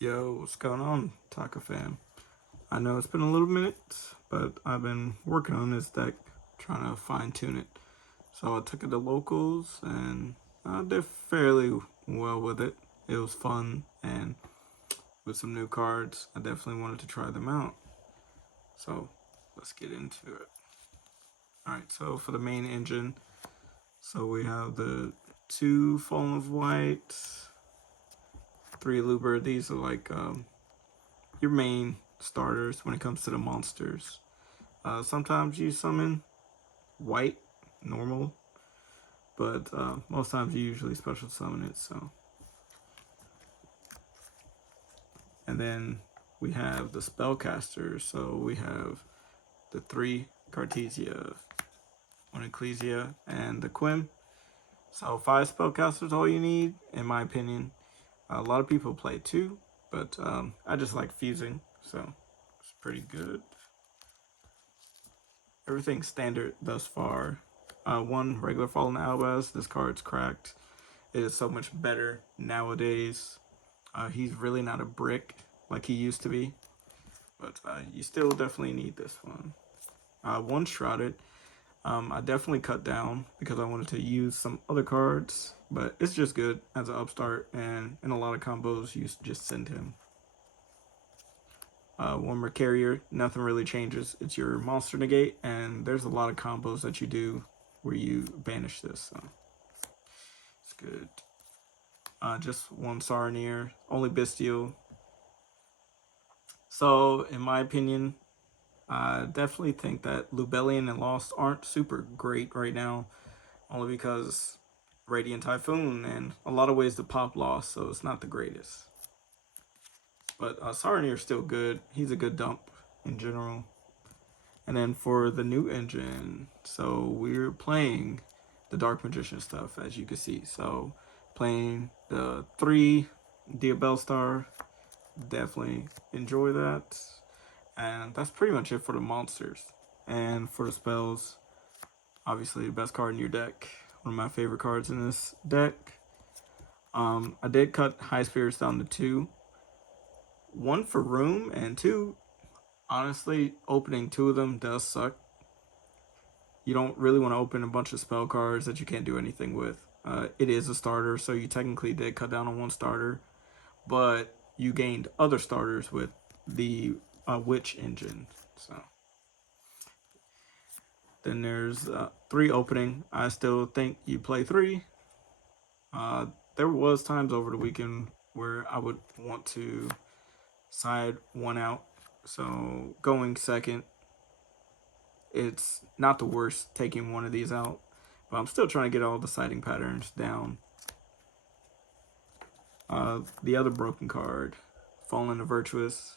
Yo, what's going on, Taka fam? I know it's been a little minute, but I've been working on this deck, trying to fine tune it. So I took it to locals and I did fairly well with it. It was fun, and with some new cards, I definitely wanted to try them out. So let's get into it. Alright, so for the main engine, so we have the two Fallen of White, three Luber. These are like your main starters when it comes to the monsters. Sometimes you summon white, normal, but most times you usually special summon it. So, and then we have the spellcasters. So we have the three Cartesia, one Ecclesia, and the Quim. So 5 spellcasters all you need, in my opinion. A lot of people play 2, but I just like fusing, so it's pretty good. Everything's standard thus far. One regular Fallen Albaz. This card's cracked. It is so much better nowadays. He's really not a brick like he used to be, but you still definitely need this one. One Shrouded. I definitely cut down because I wanted to use some other cards, but it's just good as an upstart, and in a lot of combos you just send him. One more Carrier, nothing really changes. It's your monster negate, and there's a lot of combos that you do where you banish this, so it's good. Just one Saronir, only Bestial. So, in my opinion, I definitely think that Lubellion and Lost aren't super great right now, only because Radiant Typhoon and a lot of ways to pop Lost, so it's not the greatest. But Saronir's still good. He's a good dump in general. And then for the new engine, so we're playing the Dark Magician stuff, as you can see. So playing the 3 Diabellstar, definitely enjoy that. And that's pretty much it for the monsters. And for the spells, obviously the best card in your deck. One of my favorite cards in this deck. I did cut High Spirits down to 2. 1 for room, and 2, honestly, opening 2 of them does suck. You don't really want to open a bunch of spell cards that you can't do anything with. It is a starter, so you technically did cut down on 1 starter, but you gained other starters with the Witch engine. So then there's 3 opening. I still think you play 3. There was times over the weekend where I would want to side 1 out. So going second, it's not the worst taking 1 of these out, but I'm still trying to get all the siding patterns down. The other broken card, Fallen to Virtuous.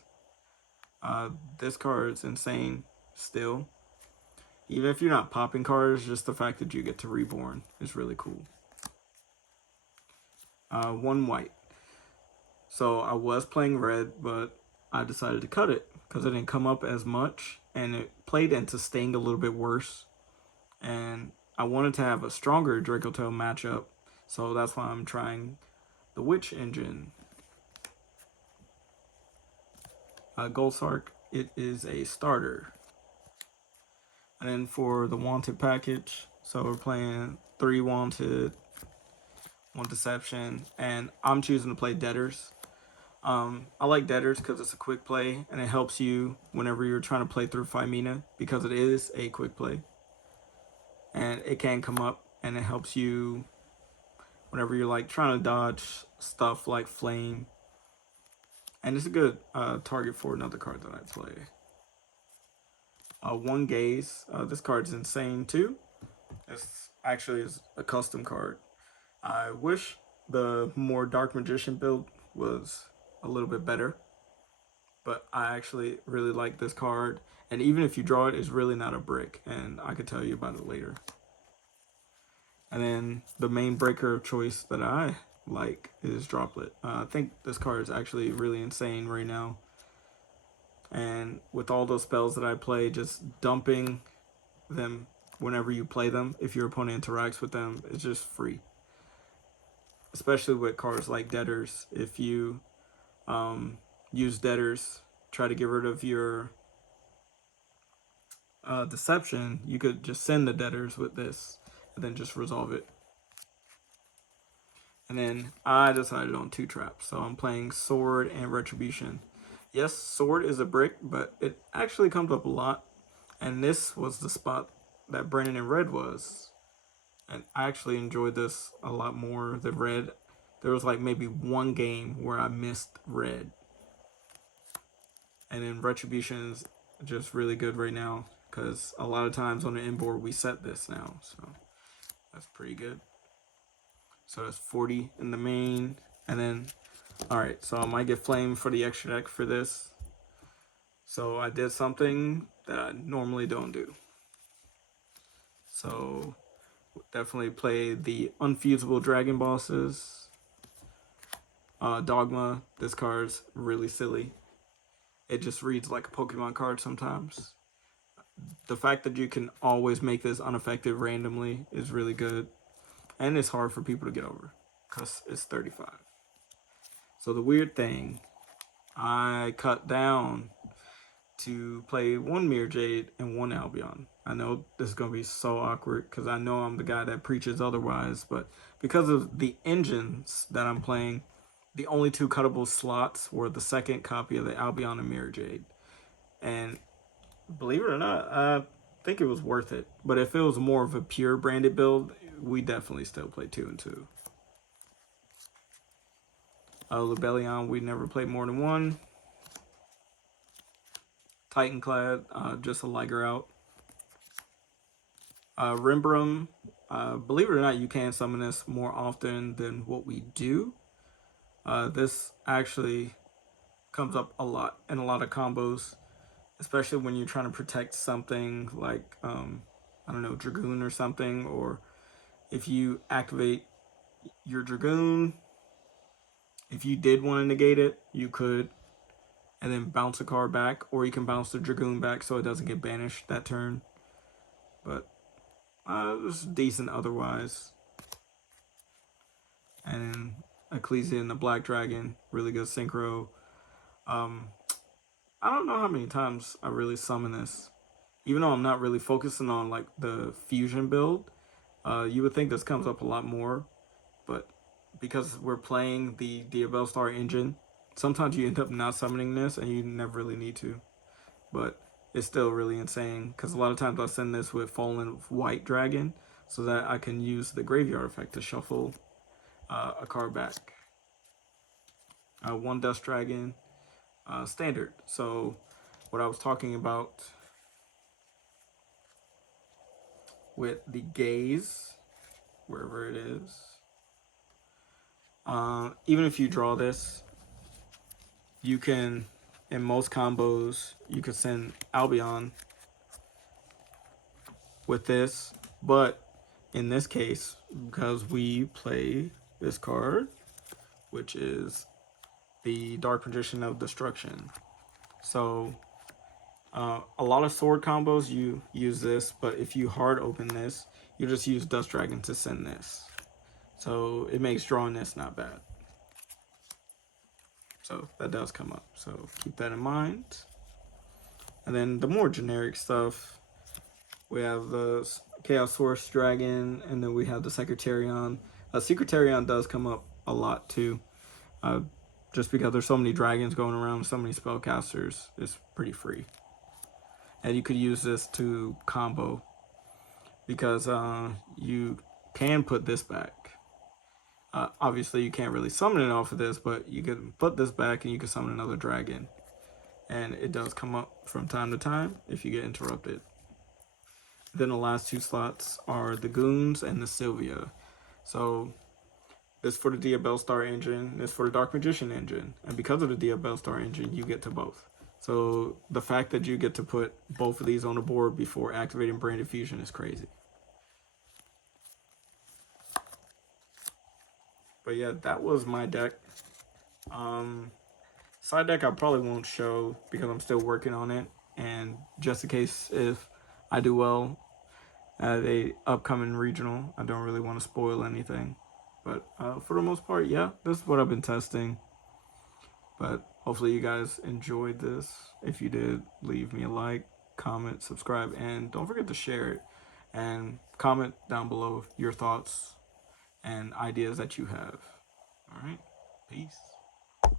This card is insane still. Even if you're not popping cards, just the fact that you get to reborn is really cool. 1 white. So I was playing red, but I decided to cut it because it didn't come up as much, and it played into Sting a little bit worse. And I wanted to have a stronger Draco Tail matchup, so that's why I'm trying the Witch engine. Gold Sark, it is a starter. And then for the Wanted package, so we're playing 3 Wanted, 1 Deception, and I'm choosing to play Debtors. I like Debtors because it's a quick play, and it helps you whenever you're trying to play through Femina, because it is a quick play. And it can come up, and it helps you whenever you're like trying to dodge stuff like Flame. And it's a good target for another card that I play. 1 Gaze. This card's insane too. This actually is a custom card. I wish the more Dark Magician build was a little bit better, but I actually really like this card. And even if you draw it, it's really not a brick, and I could tell you about it later. And then the main breaker of choice that I like is Droplet. I think this card is actually really insane right now. And with all those spells that I play, just dumping them whenever you play them, if your opponent interacts with them, it's just free. Especially with cards like Debtors. If you use debtors, try to get rid of your deception, you could just send the debtors with this and then just resolve it. And then I decided on 2 traps. So I'm playing Sword and Retribution. Yes, Sword is a brick, but it actually comes up a lot. And this was the spot that Brennan and Red was. And I actually enjoyed this a lot more than Red. There was like maybe one game where I missed Red. And then Retribution is just really good right now because a lot of times on the inboard we set this now. So that's pretty good. So that's 40 in the main. And then, alright, so I might get flamed for the extra deck for this. So I did something that I normally don't do. So definitely play the unfeasible dragon bosses. Dogma, this card's really silly. It just reads like a Pokemon card sometimes. The fact that you can always make this unaffected randomly is really good. And it's hard for people to get over because it's 35. So the weird thing, I cut down to play 1 Mirror Jade and 1 Albion. I know this is going to be so awkward because I know I'm the guy that preaches otherwise, but because of the engines that I'm playing, the only 2 cuttable slots were the second copy of the Albion and Mirror Jade. And believe it or not, I think it was worth it. But if it was more of a pure branded build, we definitely still play 2 and 2. Lebellion, we never played more than 1. Titanclad, just a Liger out. Rimbrum, believe it or not, you can summon this more often than what we do. This actually comes up a lot in a lot of combos, especially when you're trying to protect something like, I don't know, Dragoon or something, or if you activate your Dragoon, if you did want to negate it, you could, and then bounce a card back, or you can bounce the Dragoon back so it doesn't get banished that turn. But it was decent otherwise. And then Ecclesia and the Black Dragon, really good synchro. I don't know how many times I really summon this. Even though I'm not really focusing on like the fusion build, you would think this comes up a lot more. But because we're playing the Diabell Star engine, sometimes you end up not summoning this and you never really need to. But it's still really insane because a lot of times I send this with Fallen White Dragon so that I can use the graveyard effect to shuffle a card back. 1 Dust Dragon, standard. So what I was talking about with the gaze, wherever it is, even if you draw this, you can, in most combos, you could send Albion with this, but in this case, because we play this card, which is the Dark Magician of Destruction. So a lot of sword combos you use this, but if you hard open this, you just use Dust Dragon to send this. So it makes drawing this not bad. So that does come up. So keep that in mind. And then the more generic stuff, we have the Chaos Source Dragon, and then we have the Secretarion. Secretarion does come up a lot too. Just because there's so many dragons going around, so many spellcasters, it's pretty free. And you could use this to combo because you can put this back. Obviously, you can't really summon it off of this, but you can put this back and you can summon another dragon. And it does come up from time to time if you get interrupted. Then the last 2 slots are the Goons and the Sylvia. So this for the Diabell Star engine, this for the Dark Magician engine. And because of the Diabell Star engine, you get to both. So the fact that you get to put both of these on the board before activating Branded Fusion is crazy. But yeah, that was my deck. Side deck I probably won't show because I'm still working on it. And just in case if I do well at a upcoming regional, I don't really want to spoil anything. But for the most part, yeah, this is what I've been testing. But hopefully you guys enjoyed this. If you did, leave me a like, comment, subscribe, and don't forget to share it. And comment down below your thoughts and ideas that you have. All right. Peace.